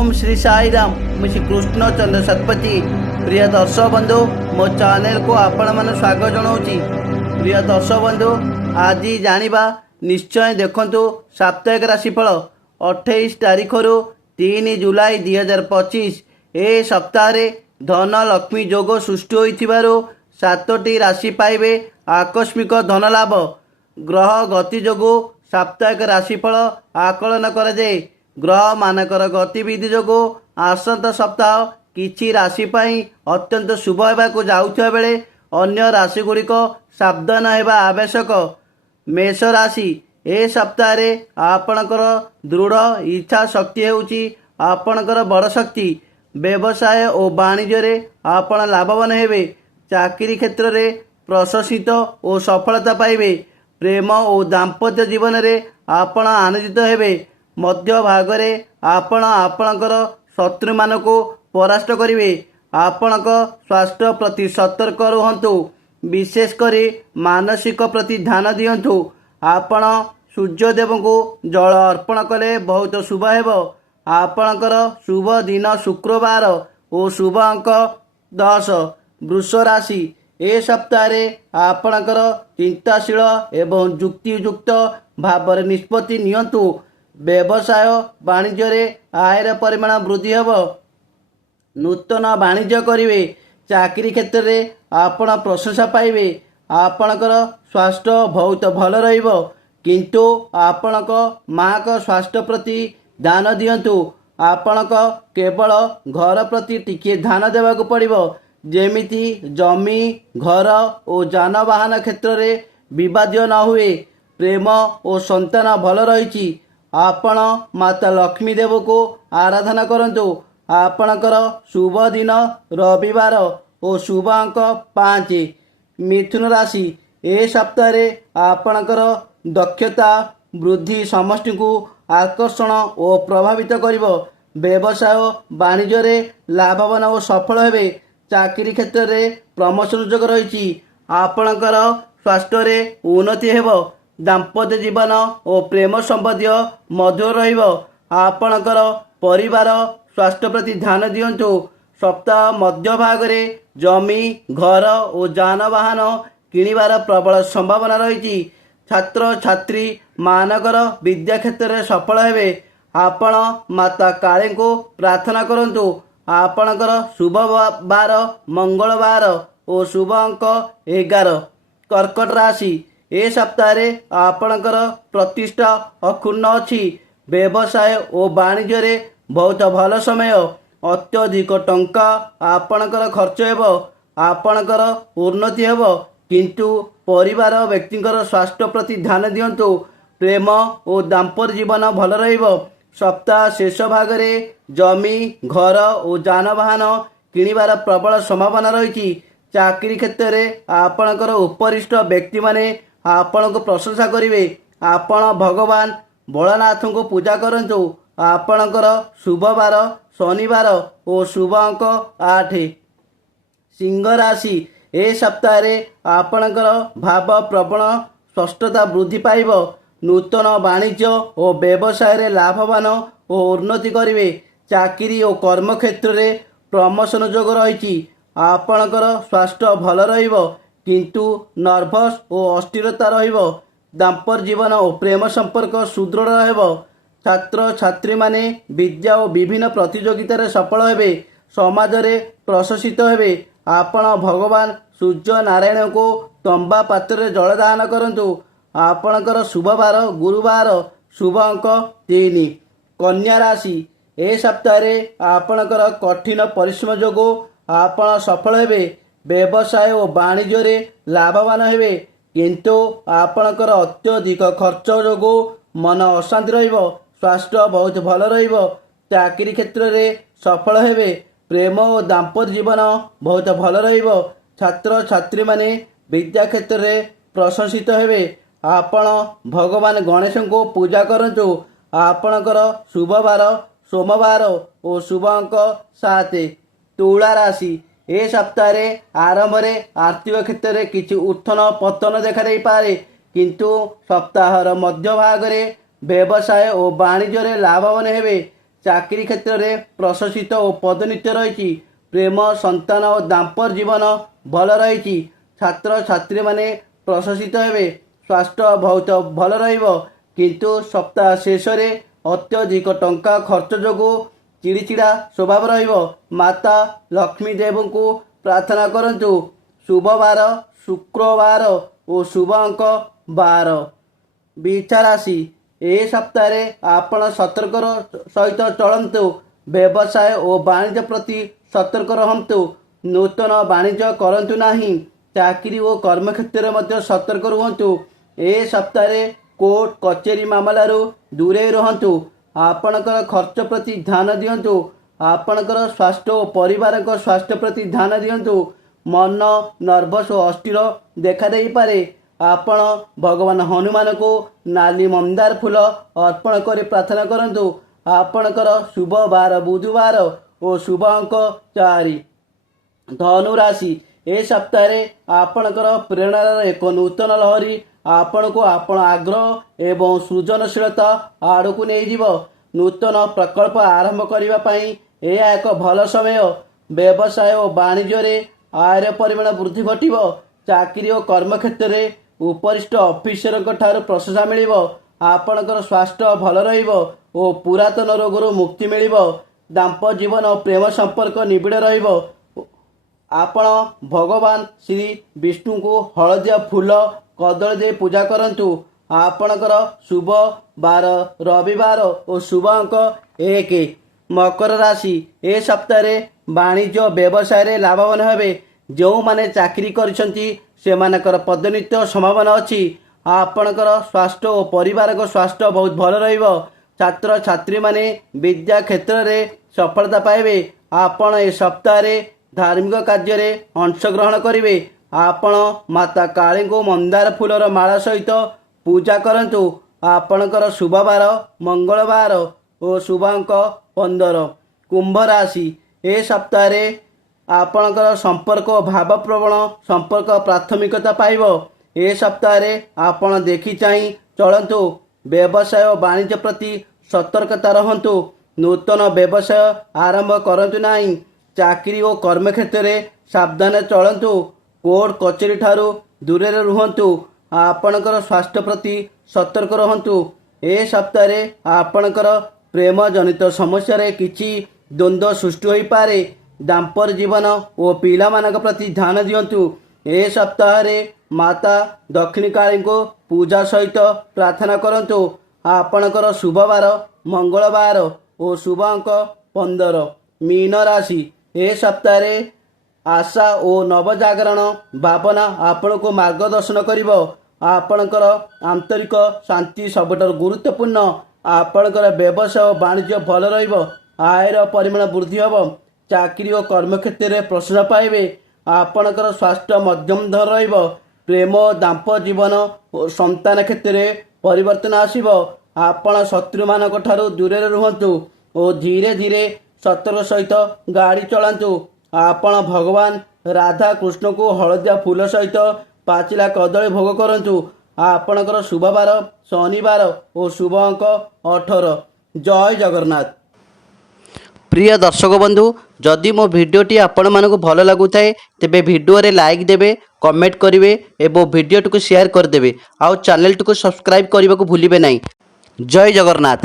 ओम श्री साई राम मुझे कृष्ण चंद्र शतपथी प्रिय दर्शक बंधु मो चैनल को आपण मन स्वागत जनाऊँगी। प्रिय दर्शक बंधु आज जानिबा निश्चय देखंतु साप्ताहिक राशिफल 28 तारीख रु 3 जुलाई 2025 ए सप्ताह धन लक्ष्मी जोग सृष्टि होइथिबारु 7टी राशि पाइबे आकस्मिक धन लाभ। ग्रह गति जोगु साप्ताहिक राशिफल आकलन करा जाए। ग्रह मानकर गतिविधि जोगु आसंता सप्ताह किछि राशि पाई अत्यंत शुभ होबाकु जाउथिबा बेले अन्य राशि गुड़िक सावधान हेबा आवश्यक। मेष राशि ए सप्ताह रे आपणकर दृढ़ इच्छा शक्ति हेउची आपणकर बड़ शक्ति। व्यवसाय और वाणिज्य रे आपण लाभवान हेबे। चाकरी क्षेत्र रे प्रशंसित और सफलता पाइबे। प्रेम और दाम्पत्य जीवन रे आपण आनंदित हेबे। मध्य भागरे आपण आपणकर शत्रु मानकु परास्त करिवे। आपणक स्वास्थ्य प्रति सतर्क रुहंतु। विशेष करी मानसिक प्रति ध्यान दियंतु। आपण सूर्यदेव को जल अर्पण कले बहुत शुभ हेबो। आपणकर शुभ दिन शुक्रवार और शुभ अंक 10। वृष राशि ए सप्ताह रे आपणकर चिंताशील एवं युक्तियुक्त भाव निष्पत्ति नियंतु। व्यवसाय वाणिज्य रे आयर परिमाण वृद्धि हेब। नूतन वाणिज्य करिवे। चाकरी क्षेत्र रे आपण प्रशंसा पाइबे। आपणकर स्वास्थ्य बहुत भल रहिबो किंतु आपणक माँ का स्वास्थ्य प्रति ध्यान दियंतु। आपणक केवल घर प्रति टिके ध्यान देवाक पड़िबो। जेमिति जमी घर और जानवाहन क्षेत्र रे विवाद न हुए। प्रेम और संतान भल रहिछि। आपण माता लक्ष्मी देव को आराधना करंतु। आपणकर शुभ दिन रविवार और शुभ अंक 5। मिथुन राशि ए सप्ताह रे आपणकर दक्षता वृद्धि समष्टि को आकर्षण और प्रभावित करिवो। व्यवसाय वाणिज्य रे लाभवान और सफल हेबे। चाकरी क्षेत्र रे प्रमोशन जोग रहिछि। आपणकर स्वास्थ्य रे उन्नति हेबो। दाम्पत्य जीवन और प्रेम संबंधी मधुर रहिबो। आपणकर परिवार स्वास्थ्य प्रति ध्यान दियंतु। सप्ताह मध्य भाग रे जमी घर और जानवाहन किणिबार प्रबल संभावना रहिछि। छात्र छात्री मानकर विद्या क्षेत्र में सफल हेबे। आपण माता काली को प्रार्थना करंतु। आपणकर शुभ बार मंगलवार और शुभ अंक 11। कर्कट राशि ए सप्ताह रे आपणकर प्रतिष्ठा अक्षुण्ण अछि। व्यवसाय और वाणिज्य रे बहुत भल समय। अत्यधिक टंका आपणकर खर्च हेबो। आपणकर उन्नति हेबो किंतु परिवार व्यक्तिଙ୍କର स्वास्थ्य प्रति ध्यान दियंतु। प्रेम और दाम्पत्य जीवन भल रहिबो। सप्ताह शेष भाग रे जमी घर और जानवाहन किणिबार प्रबल संभावना रहिछि। चाकरी क्षेत्र रे आपणकर उपरिष्ठ व्यक्ति माने आपण को प्रशंसा करिवे। आपण भगवान भोलानाथ को पूजा करंतु। आपणकर शुभ बार शनिवार और शुभ अंक 8। सिंह राशि ए सप्ताह रे आपणकर भाव प्रबल स्पष्टता वृद्धि पाइब। नूतन वाणिज्य और व्यवसाय रे लाभवान और उन्नति करिवे। चाकरी और कर्म क्षेत्र रे प्रमोशन जोग रहिछि। आपणकर स्वास्थ्य भल रहिबो किंतु नर्भस और अस्थिरता रहिबो। दाम्पत्य जीवन और प्रेम संपर्क सुदृढ़ रहबो। छात्र छात्री माने विद्या और विभिन्न प्रतियोगिता रे सफल हेबे। समाज रे प्रशंसित हेबे। आपण भगवान सूर्य नारायण को तंबा पात्र रे जल दान करंतु। आपणकर शुभ बार गुरुवार शुभ अंक 3। कन्या राशि ए सप्ताह रे आपणकर कठिन परिश्रम जोगु आपण सफल हेबे। व्यवसाय और वाणिज्य रे लाभवान हेबे किंतु आपणकर अत्यधिक खर्च जोगु मन अशांति रहिबो। स्वास्थ्य बहुत भल रहिबो। चाकरी क्षेत्र रे सफल हेबे। प्रेम और दाम्पत्य जीवन बहुत भल रहिबो। छात्र छात्री माने विद्या क्षेत्र रे प्रशंसित हेबे। आपण भगवान गणेश को पूजा करंतु। आपणकर शुभ बार सोमवार और शुभ अंक 7। तुला राशि ए सप्ताह रे आरंभ रे आर्थिक क्षेत्र रे किछि उत्थान पतन देखा दे पारे किंतु सप्ताहर मध्य भाग रे व्यवसाय और वाणिज्य रे लाभवान हेबे। ଚାକିରି କ୍ଷେତ୍ରରେ ପ୍ରଶଂସିତ ଓ ପଦୋନ୍ନତି ରହିଛି। ପ୍ରେମ, ସନ୍ତାନ ଓ ଦାମ୍ପତ୍ୟ ଜୀବନ ଭଲ ରହିଛି। ଛାତ୍ରଛାତ୍ରୀମାନେ ପ୍ରଶଂସିତ ହେବେ। ସ୍ୱାସ୍ଥ୍ୟ ବହୁତ ଭଲ ରହିବ, କିନ୍ତୁ ସପ୍ତାହ ଶେଷରେ ଅତ୍ୟଧିକ ଟଙ୍କା ଖର୍ଚ୍ଚ ଯୋଗୁଁ ଚିଡ଼ିଚିଡ଼ା ସ୍ୱଭାବ ରହିବ। ମାତା ଲକ୍ଷ୍ମୀ ଦେବଙ୍କୁ ପ୍ରାର୍ଥନା କରନ୍ତୁ। ଶୁଭ ବାର ଶୁକ୍ରବାର ଓ ଶୁଭ ଅଙ୍କ 12। ବୃଷ ରାଶି, ଏ ସପ୍ତାହରେ ଆପଣ ସତର୍କର ସହିତ ଚଳନ୍ତୁ। ବ୍ୟବସାୟ ଓ ବାଣିଜ୍ୟ ପ୍ରତି ସତର୍କ ରହନ୍ତୁ। ନୂତନ ବାଣିଜ୍ୟ କରନ୍ତୁ ନାହିଁ। ଚାକିରି ଓ କର୍ମକ୍ଷେତ୍ରରେ ମଧ୍ୟ ସତର୍କ ରୁହନ୍ତୁ। ଏ ସପ୍ତାହରେ କୋର୍ଟ କଚେରୀ ମାମଲାରୁ ଦୂରେଇ ରୁହନ୍ତୁ। ଆପଣଙ୍କର ଖର୍ଚ୍ଚ ପ୍ରତି ଧ୍ୟାନ ଦିଅନ୍ତୁ। ଆପଣଙ୍କର ସ୍ୱାସ୍ଥ୍ୟ ଓ ପରିବାରଙ୍କ ସ୍ୱାସ୍ଥ୍ୟ ପ୍ରତି ଧ୍ୟାନ ଦିଅନ୍ତୁ। ମନ ନର୍ଭସ୍ ଓ ଅସ୍ଥିର ଦେଖାଦେଇପାରେ। ଆପଣ ଭଗବାନ ହନୁମାନଙ୍କୁ ନାଲି ମନ୍ଦାର ଫୁଲ ଅର୍ପଣ କରି ପ୍ରାର୍ଥନା କରନ୍ତୁ। ଆପଣଙ୍କର ଶୁଭ ବାର ବୁଧବାର ଓ ଶୁଭ ଅଙ୍କ 4। ଧନୁ ରାଶି, ଏ ସପ୍ତାହରେ ଆପଣଙ୍କର ପ୍ରେରଣାର ଏକ ନୂତନ ଲହରୀ ଆପଣଙ୍କୁ ଆପଣ ଆଗ୍ରହ ଏବଂ ସୃଜନଶୀଳତା ଆଡ଼କୁ ନେଇଯିବ। ନୂତନ ପ୍ରକଳ୍ପ ଆରମ୍ଭ କରିବା ପାଇଁ ଏହା ଏକ ଭଲ ସମୟ। ବ୍ୟବସାୟ ଓ ବାଣିଜ୍ୟରେ ଆୟର ପରିମାଣ ବୃଦ୍ଧି ଘଟିବ। ଚାକିରି ଓ କର୍ମକ୍ଷେତ୍ରରେ ଉପରିଷ୍ଠ ଅଫିସରଙ୍କ ଠାରୁ ପ୍ରଶଂସା ମିଳିବ। ଆପଣଙ୍କର ସ୍ୱାସ୍ଥ୍ୟ ଭଲ ରହିବ ଓ ପୁରାତନ ରୋଗରୁ ମୁକ୍ତି ମିଳିବ। ଦାମ୍ପତ୍ୟ ଜୀବନ ଓ ପ୍ରେମ ସମ୍ପର୍କ ନିବିଡ଼ ରହିବ। ଆପଣ ଭଗବାନ ଶ୍ରୀ ବିଷ୍ଣୁଙ୍କୁ ହଳଦିଆ ଫୁଲ କଦଳୀ ଦେଇ ପୂଜା କରନ୍ତୁ। ଆପଣଙ୍କର ଶୁଭ ବାର ରବିବାର ଓ ଶୁଭ ଅଙ୍କ 1। ମକର ରାଶି, ଏ ସପ୍ତାହରେ ବାଣିଜ୍ୟ ବ୍ୟବସାୟରେ ଲାଭବାନ ହେବେ। ଯେଉଁମାନେ ଚାକିରି କରିଛନ୍ତି ସେମାନଙ୍କର ପଦୋନ୍ନତି ସମ୍ଭାବନା ଅଛି। ଆପଣଙ୍କର ସ୍ୱାସ୍ଥ୍ୟ ଓ ପରିବାରଙ୍କ ସ୍ୱାସ୍ଥ୍ୟ ବହୁତ ଭଲ ରହିବ। ଛାତ୍ରଛାତ୍ରୀମାନେ ବିଦ୍ୟା କ୍ଷେତ୍ରରେ ସଫଳତା ପାଇବେ। ଆପଣ ଏ ସପ୍ତାହରେ ଧାର୍ମିକ କାର୍ଯ୍ୟରେ ଅଂଶଗ୍ରହଣ କରିବେ। ଆପଣ ମାତା କାଳୀଙ୍କୁ ମନ୍ଦାର ଫୁଲର ମାଳ ସହିତ ପୂଜା କରନ୍ତୁ। ଆପଣଙ୍କର ଶୁଭ ବାର ମଙ୍ଗଳବାର ଓ ଶୁଭ ଅଙ୍କ 15। କୁମ୍ଭ ରାଶି, ଏ ସପ୍ତାହରେ ଆପଣଙ୍କର ସମ୍ପର୍କ ଓ ଭାବପ୍ରବଣ ସମ୍ପର୍କ ପ୍ରାଥମିକତା ପାଇବ। ଏ ସପ୍ତାହରେ ଆପଣ ଦେଖି ଚାହିଁ ଚଳନ୍ତୁ। ବ୍ୟବସାୟ ଓ ବାଣିଜ୍ୟ ପ୍ରତି ସତର୍କତା ରହନ୍ତୁ। ନୂତନ ବ୍ୟବସାୟ ଆରମ୍ଭ କରନ୍ତୁ ନାହିଁ। ଚାକିରି ଓ କର୍ମକ୍ଷେତ୍ରରେ ସାବଧାନ ଚଳନ୍ତୁ। କୋର୍ଟ କଚେରୀ ଠାରୁ ଦୂରରେ ରୁହନ୍ତୁ। ଆପଣଙ୍କର ସ୍ୱାସ୍ଥ୍ୟ ପ୍ରତି ସତର୍କ ରହନ୍ତୁ। ଏ ସପ୍ତାହରେ ଆପଣଙ୍କର ପ୍ରେମ ଜନିତ ସମସ୍ୟାରେ କିଛି ଦ୍ୱନ୍ଦ୍ୱ ସୃଷ୍ଟି ହୋଇପାରେ। ଦାମ୍ପତ୍ୟ ଜୀବନ ଓ ପିଲାମାନଙ୍କ ପ୍ରତି ଧ୍ୟାନ ଦିଅନ୍ତୁ। ଏ ସପ୍ତାହରେ ମାତା ଦକ୍ଷିଣକାଳୀଙ୍କୁ ପୂଜା ସହିତ ପ୍ରାର୍ଥନା କରନ୍ତୁ। ଆପଣଙ୍କର ଶୁଭ ବାର ମଙ୍ଗଳବାର ଓ ଶୁଭ ଅଙ୍କ 15। ମୀନ ରାଶି, ଏ ସପ୍ତାହରେ ଆଶା ଓ ନବଜାଗରଣ ଭାବନା ଆପଣଙ୍କୁ ମାର୍ଗଦର୍ଶନ କରିବ। ଆପଣଙ୍କର ଆନ୍ତରିକ ଶାନ୍ତି ସବୁଠାରୁ ଗୁରୁତ୍ୱପୂର୍ଣ୍ଣ। ଆପଣଙ୍କର ବ୍ୟବସାୟ ଓ ବାଣିଜ୍ୟ ଭଲ ରହିବ। ଆୟର ପରିମାଣ ବୃଦ୍ଧି ହେବ। ଚାକିରି ଓ କର୍ମକ୍ଷେତ୍ରରେ ପ୍ରଶଂସା ପାଇବେ। ଆପଣଙ୍କର ସ୍ୱାସ୍ଥ୍ୟ ମଧ୍ୟମ ଧର ରହିବ। ପ୍ରେମ, ଦାମ୍ପତ୍ୟ ଜୀବନ ଓ ସନ୍ତାନ କ୍ଷେତ୍ରରେ ପରିବର୍ତ୍ତନ ଆସିବ। ଆପଣ ଶତ୍ରୁମାନଙ୍କ ଠାରୁ ଦୂରରେ ରୁହନ୍ତୁ ଓ ଧୀରେ ଧୀରେ ସତର୍କ ସହିତ ଗାଡ଼ି ଚଳାନ୍ତୁ। ଆପଣ ଭଗବାନ ରାଧା କୃଷ୍ଣଙ୍କୁ ହଳଦିଆ ଫୁଲ ସହିତ ପାଚିଲା କଦଳୀ ଭୋଗ କରନ୍ତୁ। ଆପଣଙ୍କର ଶୁଭ ବାର ଶନିବାର ଓ ଶୁଭ ଅଙ୍କ 18। ଜୟ ଜଗନ୍ନାଥ। ପ୍ରିୟ ଦର୍ଶକ ବନ୍ଧୁ, ଯଦି ମୋ ଭିଡ଼ିଓଟି ଆପଣମାନଙ୍କୁ ଭଲ ଲାଗୁଥାଏ ତେବେ ଭିଡ଼ିଓରେ ଲାଇକ୍ ଦେବେ, କମେଣ୍ଟ କରିବେ ଏବଂ ଭିଡ଼ିଓଟିକୁ ସେୟାର କରିଦେବେ। ଆଉ ଚ୍ୟାନେଲଟିକୁ ସବସ୍କ୍ରାଇବ୍ କରିବାକୁ ଭୁଲିବେ ନାହିଁ। ଜୟ ଜଗନ୍ନାଥ।